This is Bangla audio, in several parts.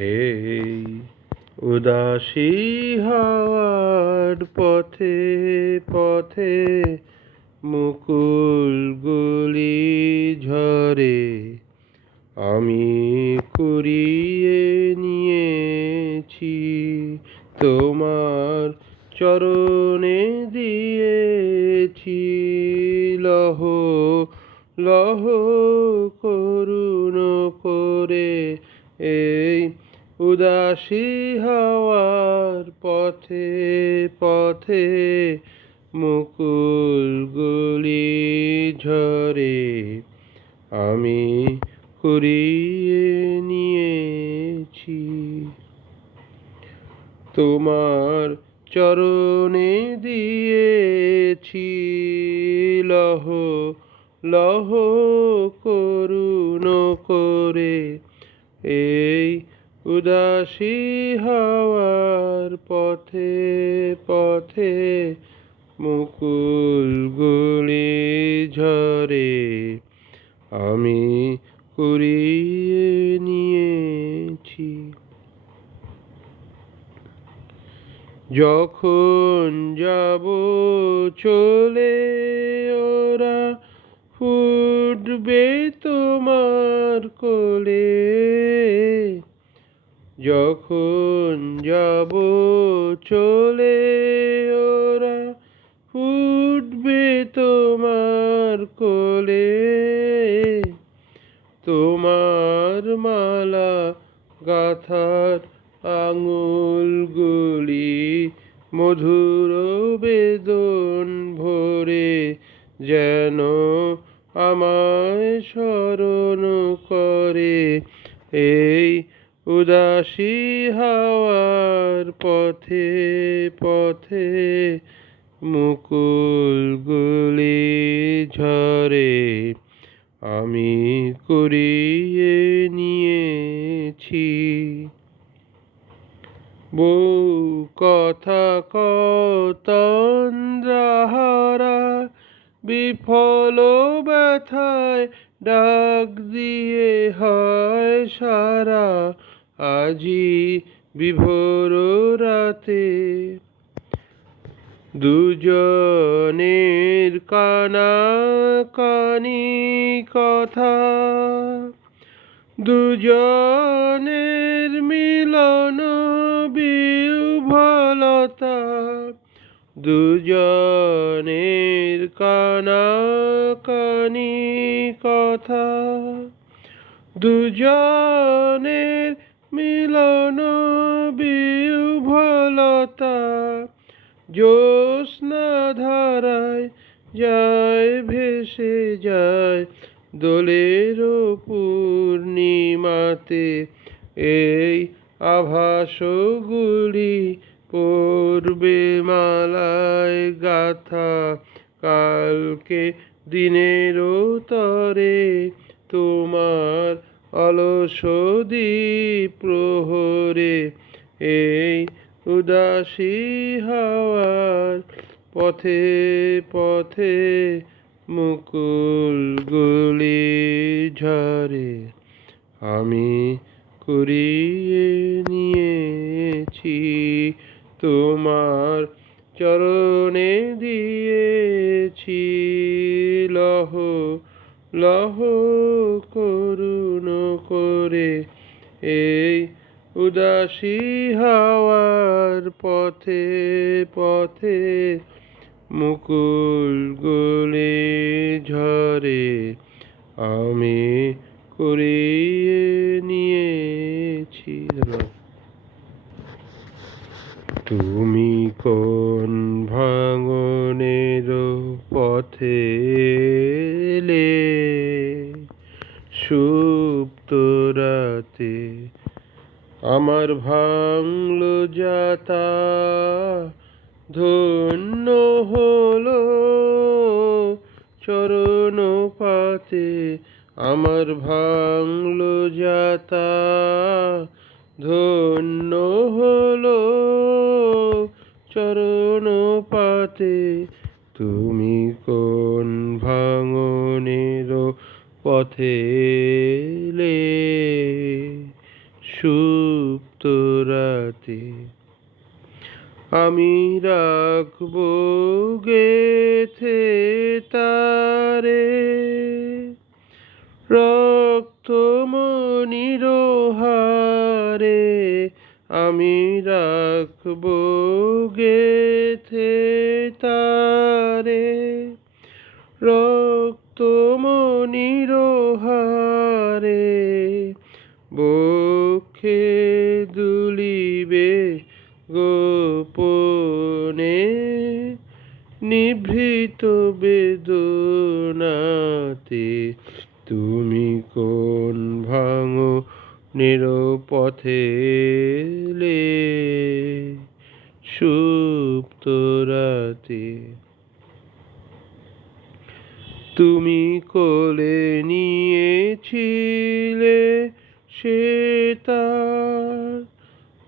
এই উদাসী হাওয়ার পথে পথে মুকুলগুলি ঝরে, আমি কুড়িয়ে নিয়েছি, তোমার চরণে দিয়েছি। লহ লহ, করুণ করে এই উদাসী হাওয়ার পথে পথে মুকুলগুলি ঝরে, আমি কুড়িয়ে নিয়েছি। তোমার চরণে দিয়েছি লহ লহ করুণ করে, এই উদাসী হাওয়ার পথে পথে মুকুলগুলি ঝরে। আমি কুড়িয়ে নিয়েছি। যখন যাব চলে ওরা ফুটবে তোমার কোলে। যখন যাব চলে ওরা ফুটবে তোমার কোলে। তোমার মালা, গাথার আঙুলগুলি, মধুর বেদন ভরে যেন আমায় স্মরণ করে। এই উদাসী হাওয়ার পথে পথে মুকুল মুকুলগুলি ঝরে। আমি করিয়ে নিয়েছি। বউ কথা কতন্দ্রাহারা বিফল ব্যথায় ডাক দিয়ে হয় সারা। আজি বিভোর রাতে দুজনের কানা কানি কথা, দুজনের মিলন বিহ্বলতা দুজনের কানা কানি কথা, দুজনের মিলন বিহ্বলতা জ্যোৎস্না ধারায় যায়, ভেসে যায় দোলের পূর্ণিমাতে। এই আভাসগুলি পড়বে মালায় গাথা, কালকে দিনের তরে তোমার অলস দ্বীপ প্রহরে এই উদাসী হাওয়ার পথে পথে মুকুলগুলি ঝরে। আমি কুড়িয়ে নিয়েছি তোমার চরণে দিয়েছি লহ লহ করুণ করে এই উদাসী হাওয়ার পথে পথে মুকুলগুলি ঝরে আমি করে নিয়েছি। তুমি কোন ভাঙনের পথে এলে সুপ্ত রাতে আমার ভাঙলো যাতা ধন্য হলো চরণ পাতে আমার ভাঙলো যাতা ধন্য হলো চরণ পাতে তুমি কোন ভাঙনের পথে এলে? সুপ্ত রাতে আমি রাখব গেথে তারে। রক্ত মনিরোহারে আমি রাখব গেথে তারে। রক্ত মনিরোহারে বক্ষে দুলিবে গোপনে নিভৃত বেদনাতে তুমি কোন ভাঙো নিরপথে লে সুপ্ত রাতে। তুমি কোলে নিয়েছিলে সে তার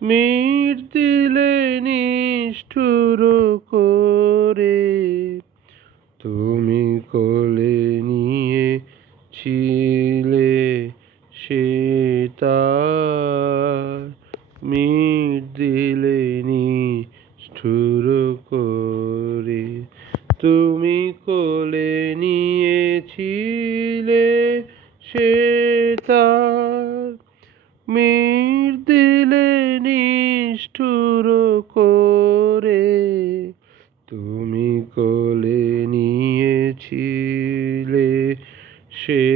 মির দিলে নিষ্ঠুর করে। তুমি কোলে নিয়েছিলে তার মির দিলে নিষ্ঠুর করে তুমি কোলে নিয়েছিলে সে তার মির দিলে নিষ্ঠুর করে তুমি কোলে নিয়েছিলে সে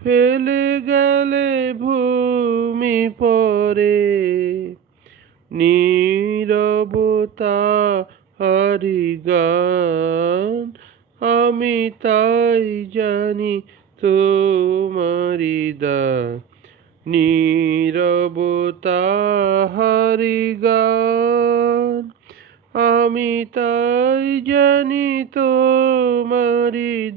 ফেলে গেলে ভূমি পরে নীরবতা হারি গান। আমি তাই জানি তোমারি দা নীরবতা হারি গান। আমি তাই জানি তোমারি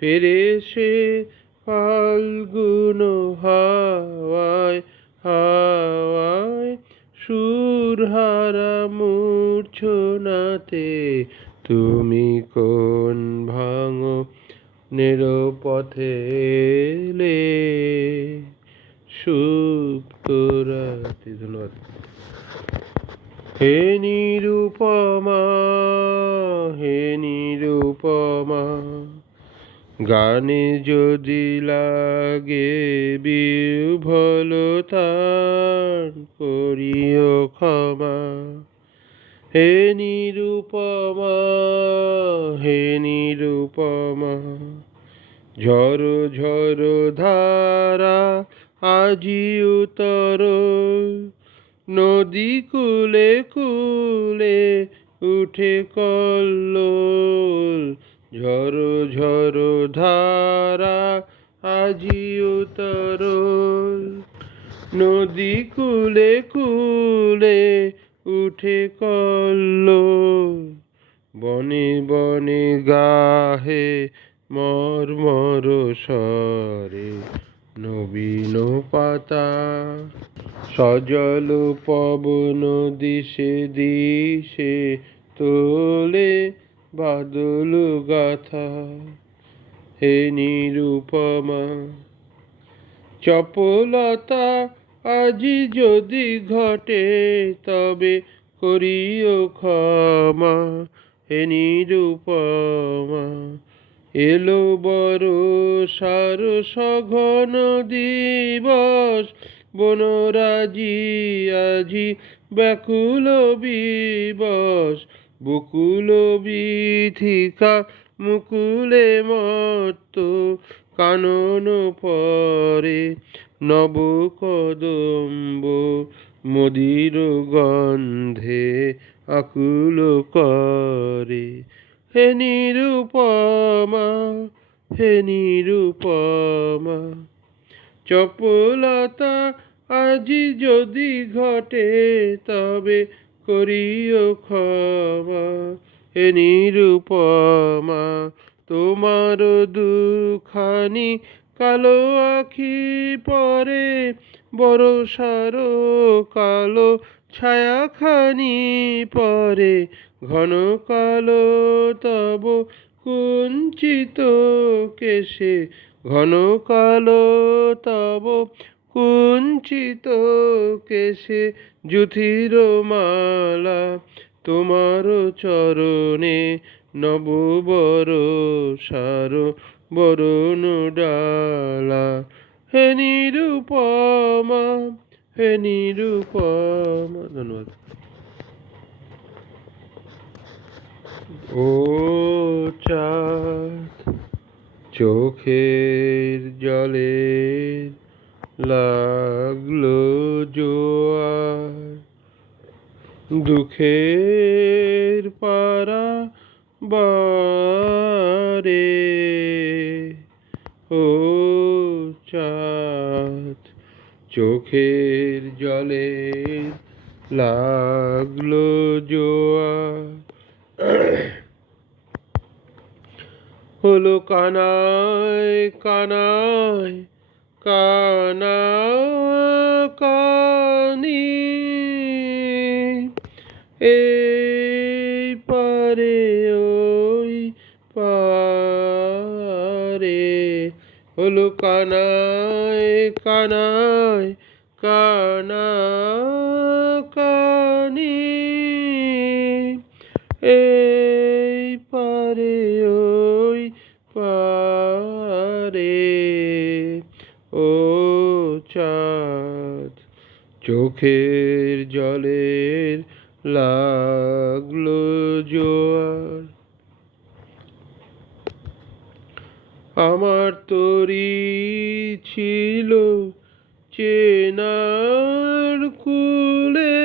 ফিরে সে ফাল্গুন হাওয়ায় হাওয়ায় সুরহারা মূর্ছনাতে, তুমি কোন ভাঙো নিরপথে এলে? সুপ্ত রাতে ধন্যবাদ। হে নিরুপমা হে নিরুপমা, গানে যদি লাগে বিভলতান করিও ক্ষমা। হে নিরুপমা হে নিরুপমা ঝড় ঝড় ধারা আজি উতর নদী কুলে কুলে উঠে কল্লোল। ঝড় ঝড় ধারা আজি উতর নদী কুলে কুলে উঠে কল্লোল। বনে বনে গাহে মর মর স্বরে নবীন পাতা। সজল পবন দিশে দিশে তোলে বাদল গাথা। হে নিরুপমা, চপলতা আজি যদি ঘটে তবে করিও ক্ষমা। হে নিরুপমা, এলো বড় সার সঘন দিবস বনরাজি আজি ব্যাকুল বিবস বকুল বিথিকা, মুকুলে মত্ত কানন পরে নব কদম্ব মদির গন্ধে আকুল করে। হে নিরুপমা, হে চপলতা আজি যদি ঘটে, তবে করিও ক্ষমা। হে নিরুপমা, তোমার দুখানি কালো আখি পরে, বড় সারো কালো ছায়াখানি পরে, ঘন কালো তব কুঞ্চিত কেশে ঘন কালো তব কুঞ্চিত কেশে জুথির মালা, তোমার চরণে নববর সার বরণ ডালা। হে নিরুপমা, হে ধন্যবাদ। ও চাঁদ চোখের জলে লাগল জোয়ার। দুঃখের পারা বারে ও চাঁদ। চোখের জলে লাগল জোয়ার। হলো কানায় কানায় কানা কানি এই পারে, ওই পারে। হলো কানায় কানায় কানা কানি এই পারে ওই পারে। ও চাঁদ, চোখের জলের লাগল জোয়ার। আমার তরি ছিল চেনার কুলে,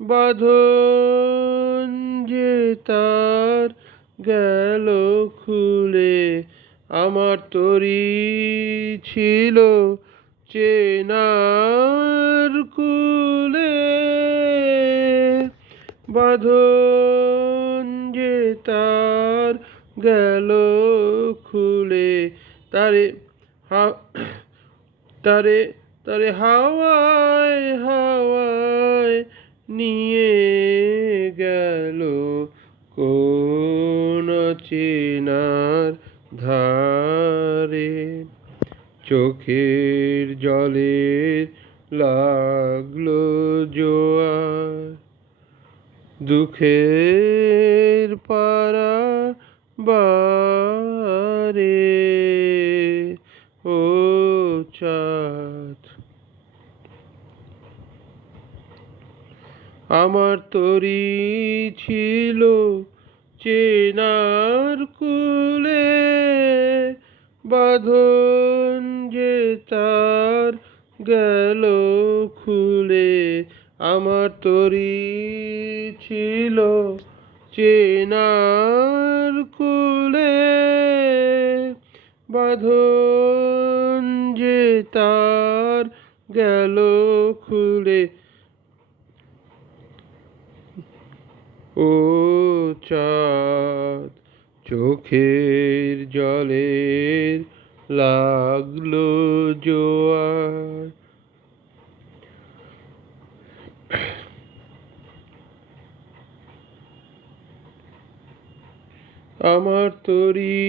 বাঁধন যে তার গেল খুলে। আমার তরি ছিল চেনার কুলে। বাঁধন যে তার গেল খুলে। তারে তারে তারে হাওয়ায় হাওয়ায় নিয়ে গেল কোন চেনার ধারে চোখের জলের লাগল জোয়ার। দুঃখের পারা বারে ও চাঁদ। আমার তরি ছিল চেনার কুলে বাঁধন যে তার গেল খুলে, আমার তরি ছিল চেনার কুলে। বাঁধন যে তার গেল খুলে ও চাঁদ চোখের জলের লাগল জোয়ার। আমার তরি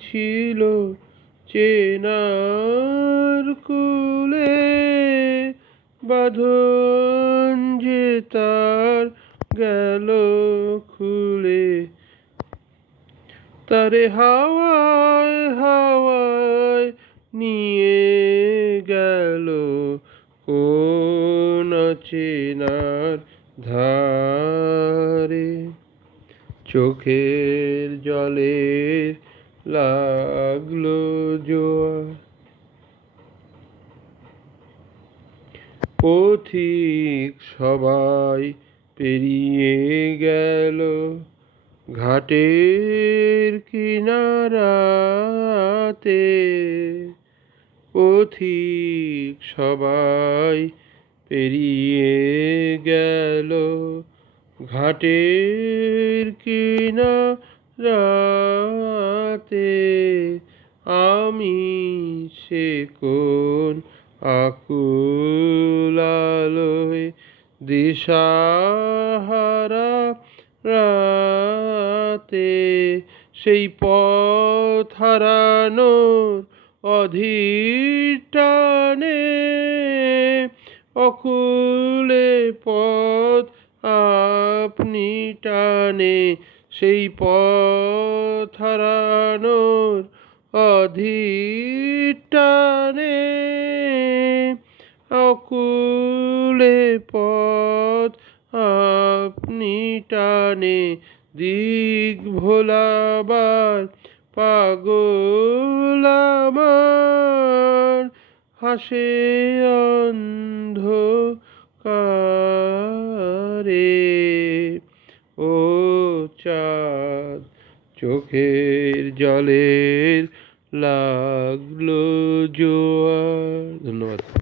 ছিল চেনার কুলে বাঁধন যে তার গেল খুলে। তারে হাওয়ায় হাওয়ায় নিয়ে গেল কোন চেনার ধারে। চোখের জলের লাগল জোয়ার। পথিক সবাই পেরিয়ে গেল ঘাটের কিনারাতে। পথিক সবাই পেরিয়ে গেল ঘাটের কিনারাতে। আমি সে কোন আকুল আলোয় দিশাহারা রাতে সেই পথ হারানোর অধিটানে অকুলে পথ আপনি টানে সেই পথ হারানোর অধিটানে অকুলে পথ আপনি টানে, দিক ভোলাবার পাগল আমার। হাসে অন্ধকারে, ও চাঁদ চোখের জলের লাগল জোয়ার। ধন্যবাদ।